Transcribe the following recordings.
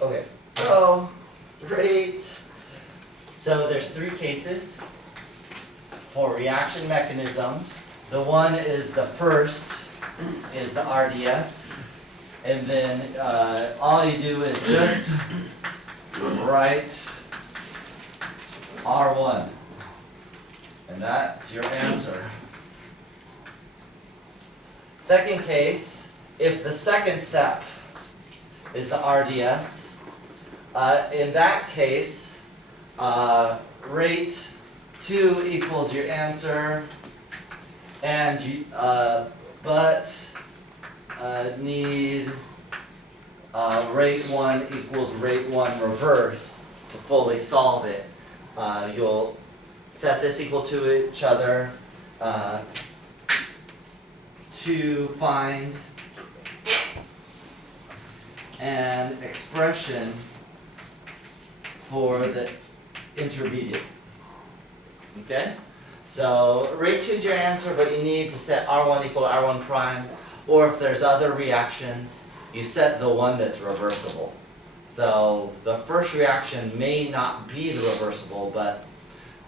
Okay, so rate. So there's three cases for reaction mechanisms. The one is the first is the RDS, and then all you do is just write R1, and that's your answer. Second case, if the second step is the RDS, in that case, rate 2 equals your answer, and you, need rate 1 equals rate 1 reverse to fully solve it. You'll set this equal to each other to find an expression for the intermediate. Okay? So rate 2 is your answer, but you need to set R1 equal to R1 prime, or if there's other reactions, you set the one that's reversible. So the first reaction may not be the reversible, but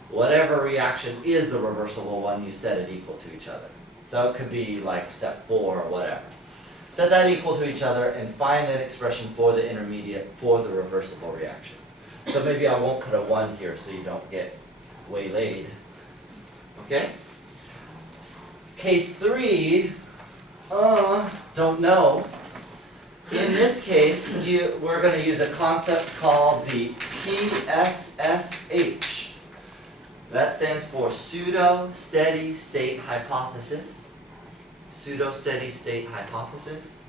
whatever reaction is the reversible one, you set it equal to each other. So it could be like step 4 or whatever. Set that equal to each other and find an expression for the intermediate for the reversible reaction. So maybe I won't put a 1 here so you don't get waylaid. Okay? Case 3, don't know. In this case, we're going to use a concept called the PSSH. That stands for pseudo-steady state hypothesis. Pseudo-steady state hypothesis.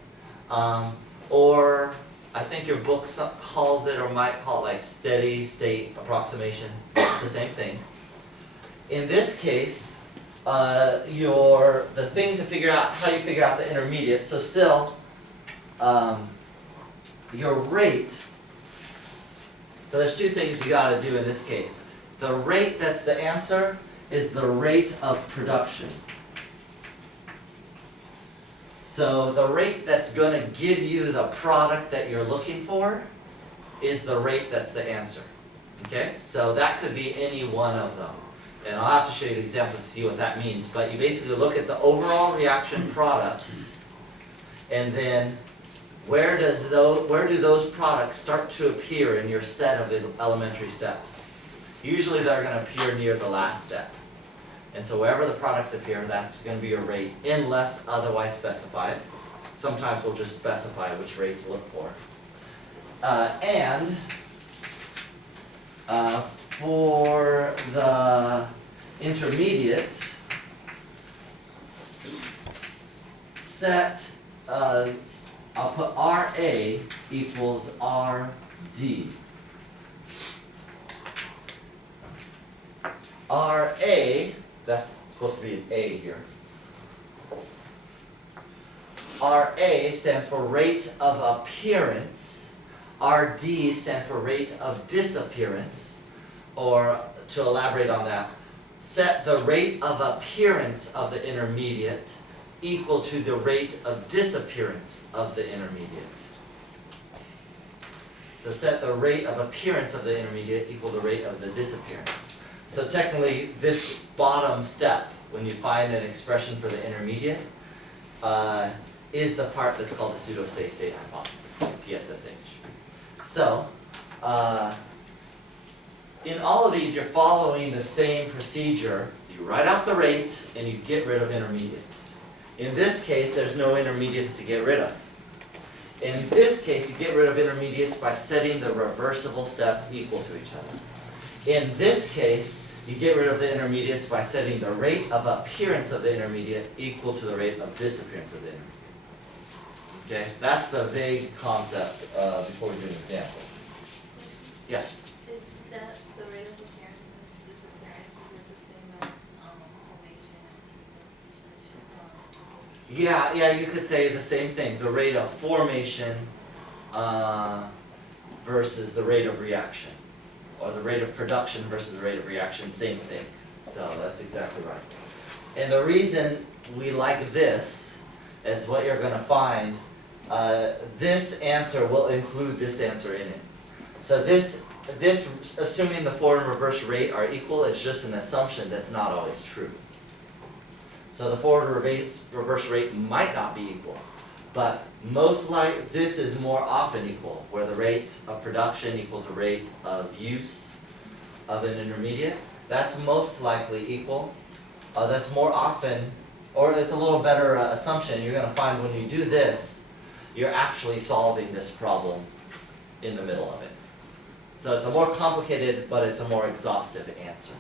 Or I think your book calls it, or might call it like steady state approximation. It's the same thing. In this case, the thing to figure out how you figure out the intermediate, so still your rate, so there's two things you got to do in this case. The rate that's the answer is the rate of production. So the rate that's going to give you the product that you're looking for is the rate that's the answer. Okay? So that could be any one of them. And I'll have to show you the examples to see what that means. But you basically look at the overall reaction products, and then where do those products start to appear in your set of elementary steps? Usually they're going to appear near the last step. And so wherever the products appear, that's going to be your rate unless otherwise specified. Sometimes we'll just specify which rate to look for. For the intermediate, set, I'll put RA equals RD. RA, that's supposed to be an A here. RA stands for rate of appearance. RD stands for rate of disappearance. Or to elaborate on that, set the rate of appearance of the intermediate equal to the rate of disappearance of the intermediate. So set the rate of appearance of the intermediate equal to the rate of the disappearance. So technically, this bottom step, when you find an expression for the intermediate, is the part that's called the pseudo-steady state hypothesis, PSSH. So, in all of these, you're following the same procedure. You write out the rate, and you get rid of intermediates. In this case, there's no intermediates to get rid of. In this case, you get rid of intermediates by setting the reversible step equal to each other. In this case, you get rid of the intermediates by setting the rate of appearance of the intermediate equal to the rate of disappearance of the intermediate. Okay, that's the vague concept before we do an example. Yeah? Is that the rate of appearance and disappearance, is it the same as formation? Yeah, you could say the same thing. The rate of formation versus the rate of reaction. Or the rate of production versus the rate of reaction, same thing. So that's exactly right. And the reason we like this is what you're going to find this answer will include this answer in it. So this, assuming the forward and reverse rate are equal, is just an assumption that's not always true. So the forward reverse rate might not be equal, but this is more often equal, where the rate of production equals the rate of use of an intermediate. That's most likely equal. That's more often, or it's a little better assumption. You're going to find when you do this, you're actually solving this problem in the middle of it. So it's a more complicated, but it's a more exhaustive answer.